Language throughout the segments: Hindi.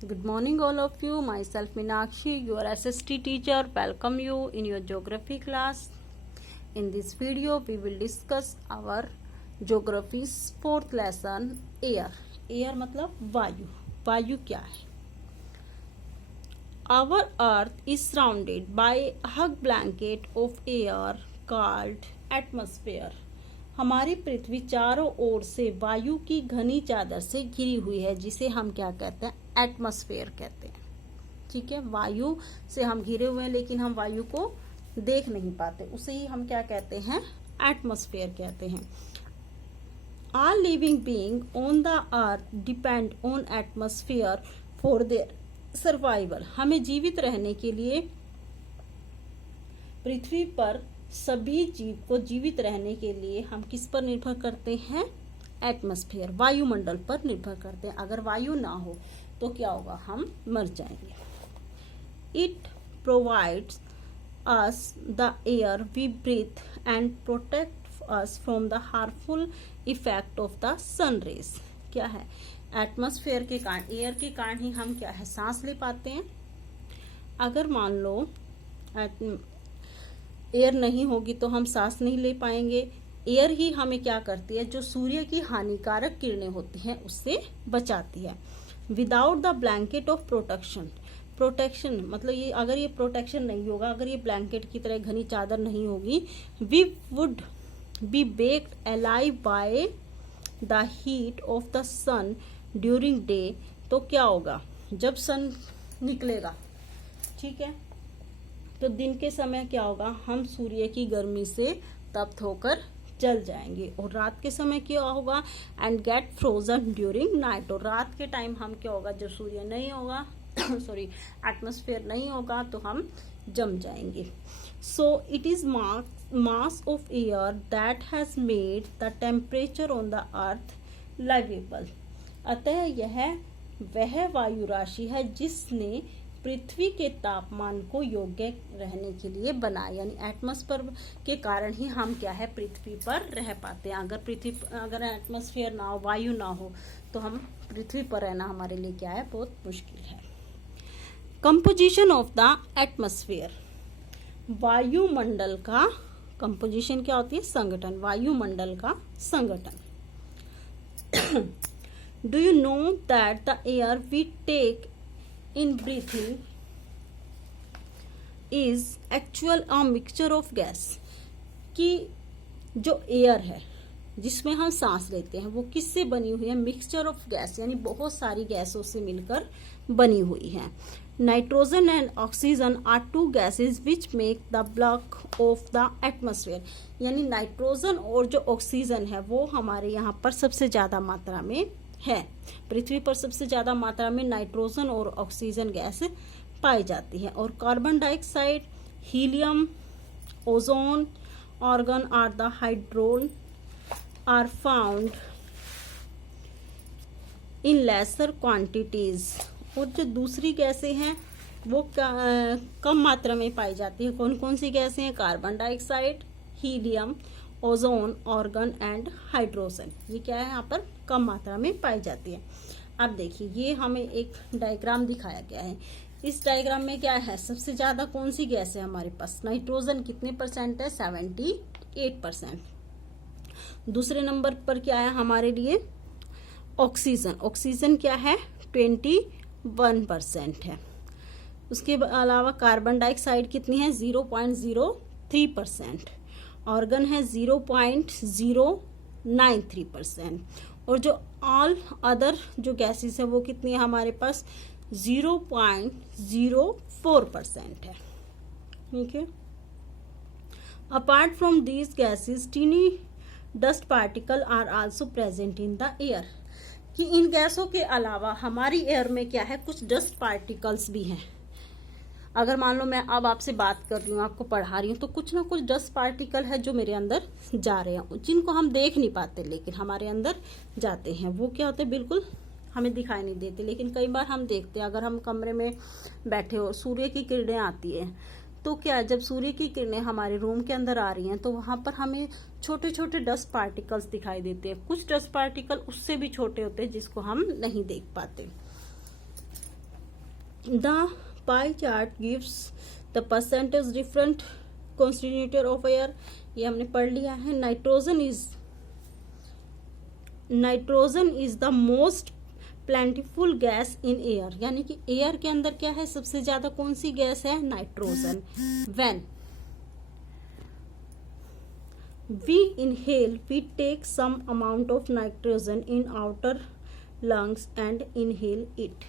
Good morning, all of you. Myself Meenakshi, your SST teacher. Welcome you in your geography class. In this video, we will discuss our geography's fourth lesson, air. Air मतलब वायु. वायु क्या है? Our Earth is surrounded by a hug blanket of air called atmosphere. हमारी पृथ्वी चारों ओर से वायु की घनी चादर से घिरी हुई है, जिसे हम क्या कहते हैं? एटमॉस्फेयर कहते हैं. ठीक है, वायु से हम घिरे हुए हैं, लेकिन हम वायु को देख नहीं पाते, उसे ही हम क्या कहते हैं? एटमॉस्फेयर कहते हैं. All living beings on the earth depend on atmosphere for their survival. हमें जीवित रहने के लिए पृथ्वी पर सभी जीव को जीवित रहने के लिए हम किस पर निर्भर करते हैं? एटमॉस्फेयर, वायुमंडल पर निर्भर करते हैं. अगर वायु ना हो तो क्या होगा? हम मर जाएंगे. It provides us the air we breathe and protect us from the harmful effect of the sun rays. क्या है? एटमॉस्फेयर के कारण, एयर के कारण ही हम क्या है? सांस ले पाते हैं. अगर मान लो एयर नहीं होगी तो हम सांस नहीं ले पाएंगे. एयर ही हमें क्या करती है? जो सूर्य की हानिकारक किरणें होती हैं उससे बचाती है. Without the blanket of protection, protection मतलब ये, अगर ये प्रोटेक्शन नहीं होगा, अगर ये ब्लैंकेट की तरह घनी चादर नहीं होगी, we would be baked alive by the heat of the sun during day. तो क्या होगा? जब सन निकलेगा, ठीक है, तो दिन के समय क्या होगा? हम सूर्य की गर्मी से तप्त होकर जल जाएंगे. और रात के समय क्या होगा? And get frozen during night. और रात के टाइम हम क्या होगा? जब सूर्य नहीं होगा सॉरी एटमॉस्फेयर नहीं होगा तो हम जम जाएंगे. So it is mass of air that has made the temperature on the earth livable. अतः यह वह वायु राशि है जिसने पृथ्वी के तापमान को योग्य रहने के लिए बनाया. यानी एटमॉस्फेयर के कारण ही हम क्या है? पृथ्वी पर रह पाते हैं. अगर एटमॉस्फेयर ना हो, वायु ना हो, तो हम पृथ्वी पर रहना हमारे लिए क्या है? बहुत मुश्किल है. Composition of the atmosphere. वायुमंडल का कंपोजिशन क्या होती है? संगठन. वायुमंडल का संगठन. Do you know that the air we take in breathing is actual a mixture of gas. कि जो एयर है जिसमें हम सांस लेते हैं वो किससे बनी हुई है? मिक्सचर ऑफ गैस, यानी बहुत सारी गैसों से मिलकर बनी हुई है. Nitrogen and oxygen are two gases which make the block of the atmosphere. यानी नाइट्रोजन और जो ऑक्सीजन है वो हमारे यहाँ पर सबसे ज्यादा मात्रा में है. पृथ्वी पर सबसे ज्यादा मात्रा में नाइट्रोजन और ऑक्सीजन गैस पाई जाती है. और carbon dioxide, helium, ozone, argon are the hydrogen are found in lesser quantities. और जो दूसरी गैसें हैं वो कम मात्रा में पाई जाती है. कौन कौन सी गैसें हैं? Carbon dioxide, helium, ozone, organ and hydrogen. ये क्या है? यहाँ पर कम मात्रा में पाई जाती है. अब देखिए, ये हमें एक डायग्राम दिखाया गया है. इस डायग्राम में क्या है? सबसे ज्यादा कौन सी गैस है हमारे पास? नाइट्रोजन कितने परसेंट है? 78%. दूसरे नंबर पर क्या है हमारे लिए? ऑक्सीजन. ऑक्सीजन क्या है? 21% है. उसके अलावा कार्बन डाइऑक्साइड कितनी है? 0.03%. ऑर्गन है 0.093%. और जो ऑल अदर जो गैसेस है वो कितनी है हमारे पास? 0.04% है. ठीक है. Apart from these gases tiny dust particle are also present in the air. कि इन गैसों के अलावा हमारी एयर में क्या है? कुछ डस्ट पार्टिकल्स भी हैं. अगर मान लो मैं अब आपसे बात कर रही हूँ, आपको पढ़ा रही हूँ, तो कुछ ना कुछ डस्ट पार्टिकल है जो मेरे अंदर जा रहे हैं, जिनको हम देख नहीं पाते लेकिन हमारे अंदर जाते हैं. वो क्या होते हैं? बिल्कुल हमें दिखाई नहीं देते, लेकिन कई बार हम देखते हैं. अगर हम कमरे में बैठे हो, सूर्य की किरणें आती है, तो क्या, जब सूर्य की किरणें हमारे रूम के अंदर आ रही हैं तो वहां पर हमें छोटे छोटे डस्ट पार्टिकल्स दिखाई देते हैं. कुछ डस्ट पार्टिकल उससे भी छोटे होते हैं जिसको हम नहीं देख पाते. The pie chart gives the percentage different constitutor of air. ये हमने पढ़ लिया है. Nitrogen is the most प्लेंटिफुल gas in air, यानी कि एयर के अंदर क्या है, सबसे ज्यादा कौन सी गैस है, nitrogen. When we inhale we take some amount of nitrogen in outer lungs and inhale it.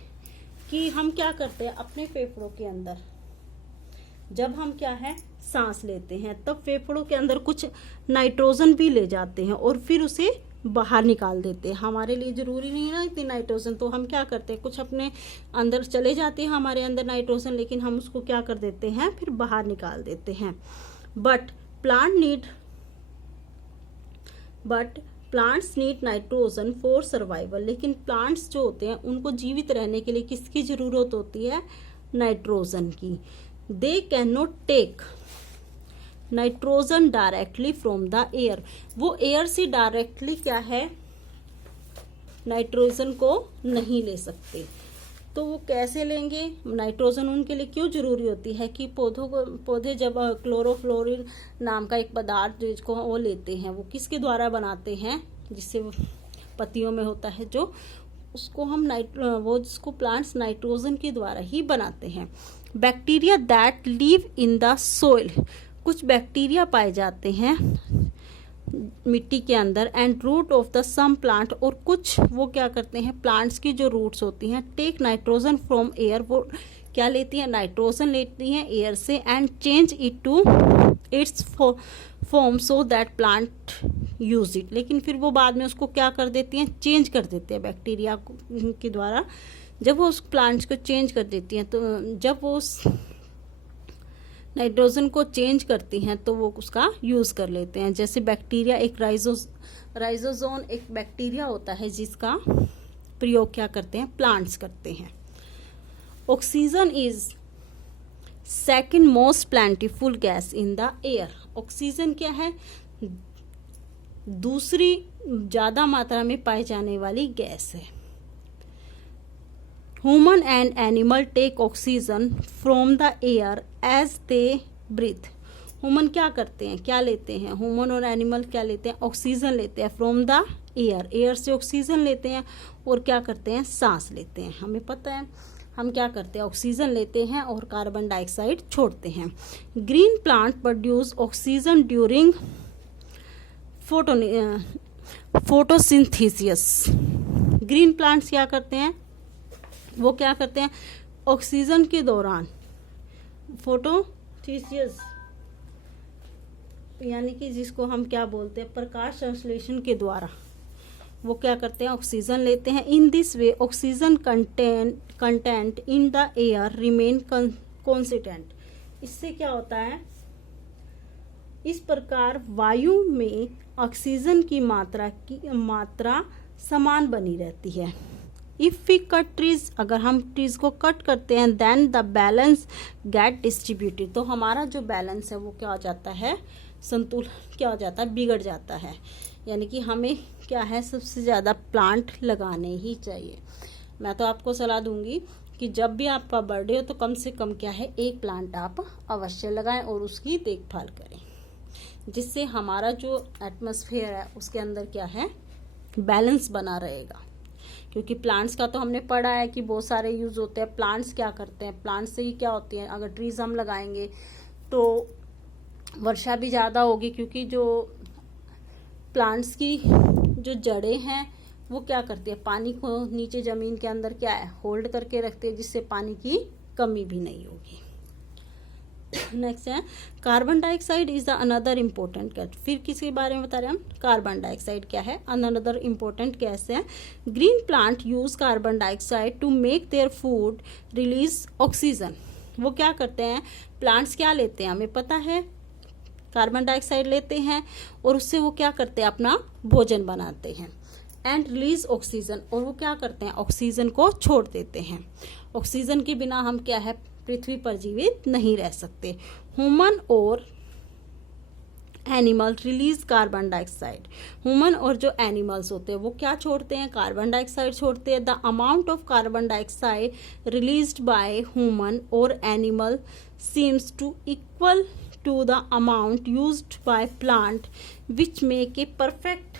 कि हम क्या करते हैं अपने फेफड़ों के अंदर, जब हम क्या है सांस लेते हैं तब फेफड़ों के अंदर कुछ नाइट्रोजन भी ले जाते हैं और फिर उसे बाहर निकाल देते हैं. हमारे लिए जरूरी नहीं है ना इतनी नाइट्रोजन, तो हम क्या करते हैं, कुछ अपने अंदर चले जाते हैं हमारे अंदर नाइट्रोजन, लेकिन हम उसको क्या कर देते हैं, फिर बाहर निकाल देते हैं. But plants need nitrogen for survival. लेकिन प्लांट्स जो होते हैं उनको जीवित रहने के लिए किसकी जरूरत होती है, नाइट्रोजन की. They can not take nitrogen directly from the air. वो एयर से डायरेक्टली क्या है, नाइट्रोजन को नहीं ले सकते. तो वो कैसे लेंगे नाइट्रोजन, उनके लिए क्यों जरूरी होती है कि पौधे जब क्लोरोफ्लोरिन नाम का एक पदार्थ जिसको वो लेते हैं, वो किसके द्वारा बनाते हैं, जिससे पत्तियों में होता है जो, उसको हम जिसको प्लांट्स नाइट्रोजन के द्वारा ही बनाते हैं. Bacteria that live in the soil. कुछ बैक्टीरिया पाए जाते हैं मिट्टी के अंदर. And root of the some plant, और कुछ वो क्या करते हैं, प्लांट्स की जो रूट्स होती हैं, टेक नाइट्रोजन फ्रॉम एयर. वो क्या लेती हैं, नाइट्रोजन लेती हैं एयर से. And change it to its form so that plant use it. लेकिन फिर वो बाद में उसको क्या कर देती हैं, चेंज कर देते हैं बैक्टीरिया के द्वारा. जब वो उस प्लांट्स को चेंज कर देती हैं, तो जब वो उस नाइट्रोजन को चेंज करती हैं तो वो उसका यूज कर लेते हैं. जैसे बैक्टीरिया, एक राइजोजोन एक बैक्टीरिया होता है जिसका प्रयोग क्या करते हैं, प्लांट्स करते हैं. Oxygen is second most प्लेंटिफुल gas in the air. Oxygen क्या है, दूसरी ज्यादा मात्रा में पाई जाने वाली गैस है. Human and animal take oxygen from the air as they breathe. Human क्या करते हैं, क्या लेते हैं, ह्यूमन और एनिमल क्या लेते हैं, ऑक्सीजन लेते हैं फ्रॉम द एयर. एयर से ऑक्सीजन लेते हैं और क्या करते हैं, सांस लेते हैं. हमें पता है हम क्या करते हैं, ऑक्सीजन लेते हैं और कार्बन डाइऑक्साइड छोड़ते हैं. Green plant produce oxygen during photosynthesis. Green plants क्या करते हैं, वो क्या करते हैं, ऑक्सीजन के दौरान फोटोसिंथेसिस, यानी कि जिसको हम क्या बोलते हैं, प्रकाश संश्लेषण के द्वारा वो क्या करते हैं, ऑक्सीजन लेते हैं. In this way oxygen content in the air remain constant. इससे क्या होता है, इस प्रकार वायु में ऑक्सीजन की मात्रा समान बनी रहती है. इफ वी कट ट्रीज, अगर हम ट्रीज को कट करते हैं, then the balance get distributed. तो हमारा जो बैलेंस है वो क्या हो जाता है, संतुलन क्या हो जाता है, बिगड़ जाता है. यानी कि हमें क्या है, सबसे ज़्यादा प्लांट लगाने ही चाहिए. मैं तो आपको सलाह दूंगी कि जब भी आपका बर्थडे हो तो कम से कम क्या है, एक प्लांट आप अवश्य लगाएं और उसकी देखभाल करें, जिससे हमारा जो एटमॉस्फेयर है उसके अंदर क्या है, बैलेंस बना रहेगा. क्योंकि प्लांट्स का तो हमने पढ़ा है कि बहुत सारे यूज होते हैं. प्लांट्स क्या करते हैं, प्लांट्स से ही क्या होती है, अगर ट्रीज हम लगाएंगे तो वर्षा भी ज़्यादा होगी, क्योंकि जो प्लांट्स की जो जड़ें हैं वो क्या करती है, पानी को नीचे ज़मीन के अंदर क्या है, होल्ड करके रखती है, जिससे पानी की कमी भी नहीं होगी. नेक्स्ट है carbon dioxide is the another important gas. फिर किसके बारे में बता रहे हैं हम, कार्बन डाइऑक्साइड क्या है, अनदर इम्पोर्टेंट गैस है. Green plant use carbon dioxide to make their food, release oxygen. वो क्या करते हैं, प्लांट्स क्या लेते हैं, हमें पता है कार्बन डाइऑक्साइड लेते हैं और उससे वो क्या करते हैं, अपना भोजन बनाते हैं. एंड रिलीज ऑक्सीजन, और वो क्या करते हैं, ऑक्सीजन को छोड़ देते हैं. ऑक्सीजन के बिना हम क्या है, पृथ्वी पर जीवित नहीं रह सकते. ह्यूमन और animal release carbon dioxide. Human और जो एनिमल्स होते हैं वो क्या छोड़ते हैं, कार्बन डाइऑक्साइड छोड़ते हैं। The amount of carbon dioxide released by human और animal seems to equal to the amount used by plant which make a perfect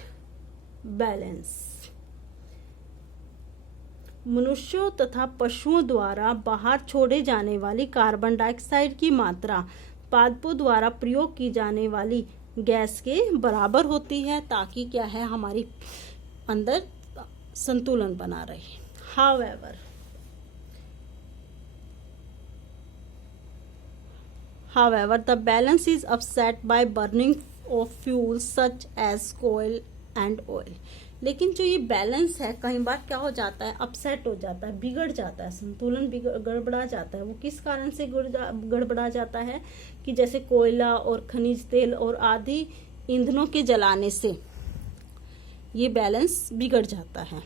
balance. मनुष्यों तथा पशुओं द्वारा बाहर छोड़े जाने वाली कार्बन डाइऑक्साइड की मात्रा पादपों द्वारा प्रयोग की जाने वाली गैस के बराबर होती है, ताकि क्या है हमारी अंदर संतुलन बना रहे। However, the balance is upset by burning of fuels such as coal and oil. लेकिन जो ये बैलेंस है कई बार क्या हो जाता है, अपसेट हो जाता है, बिगड़ जाता है, संतुलन गड़बड़ा जाता है। वो किस कारण से गड़बड़ा जाता है कि जैसे कोयला और खनिज तेल और आदि ईंधनों के जलाने से ये बैलेंस बिगड़ जाता है।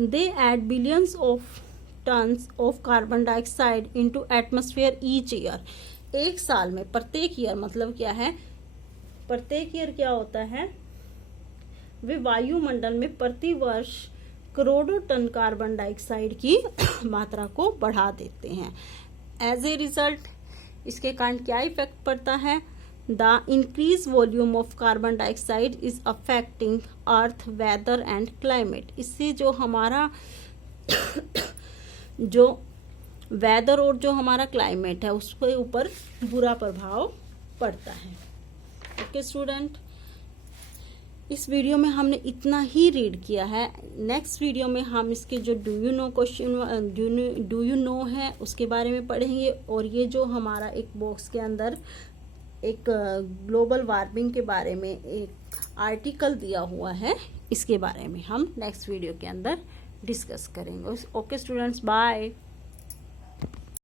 They add billions of tons of carbon dioxide into atmosphere each year. एक साल में प्रत्येक ईयर, मतलब क्या है, प्रत्येक ईयर क्या होता है, वे वायुमंडल में प्रति वर्ष करोड़ों टन कार्बन डाइऑक्साइड की मात्रा को बढ़ा देते हैं। एज ए रिजल्ट इसके कारण क्या इफेक्ट पड़ता है, the increase volume of carbon dioxide is affecting earth weather and climate. इससे जो हमारा जो वेदर और जो हमारा क्लाइमेट है उसके ऊपर बुरा प्रभाव पड़ता है। ओके स्टूडेंट, इस वीडियो में हमने इतना ही रीड किया है। नेक्स्ट वीडियो में हम इसके जो do you no question, do you no है उसके बारे में पढ़ेंगे, और ये जो हमारा एक बॉक्स के अंदर एक ग्लोबल वार्मिंग के बारे में एक आर्टिकल दिया हुआ है, इसके बारे में हम नेक्स्ट वीडियो के अंदर डिस्कस करेंगे। Okay students, bye.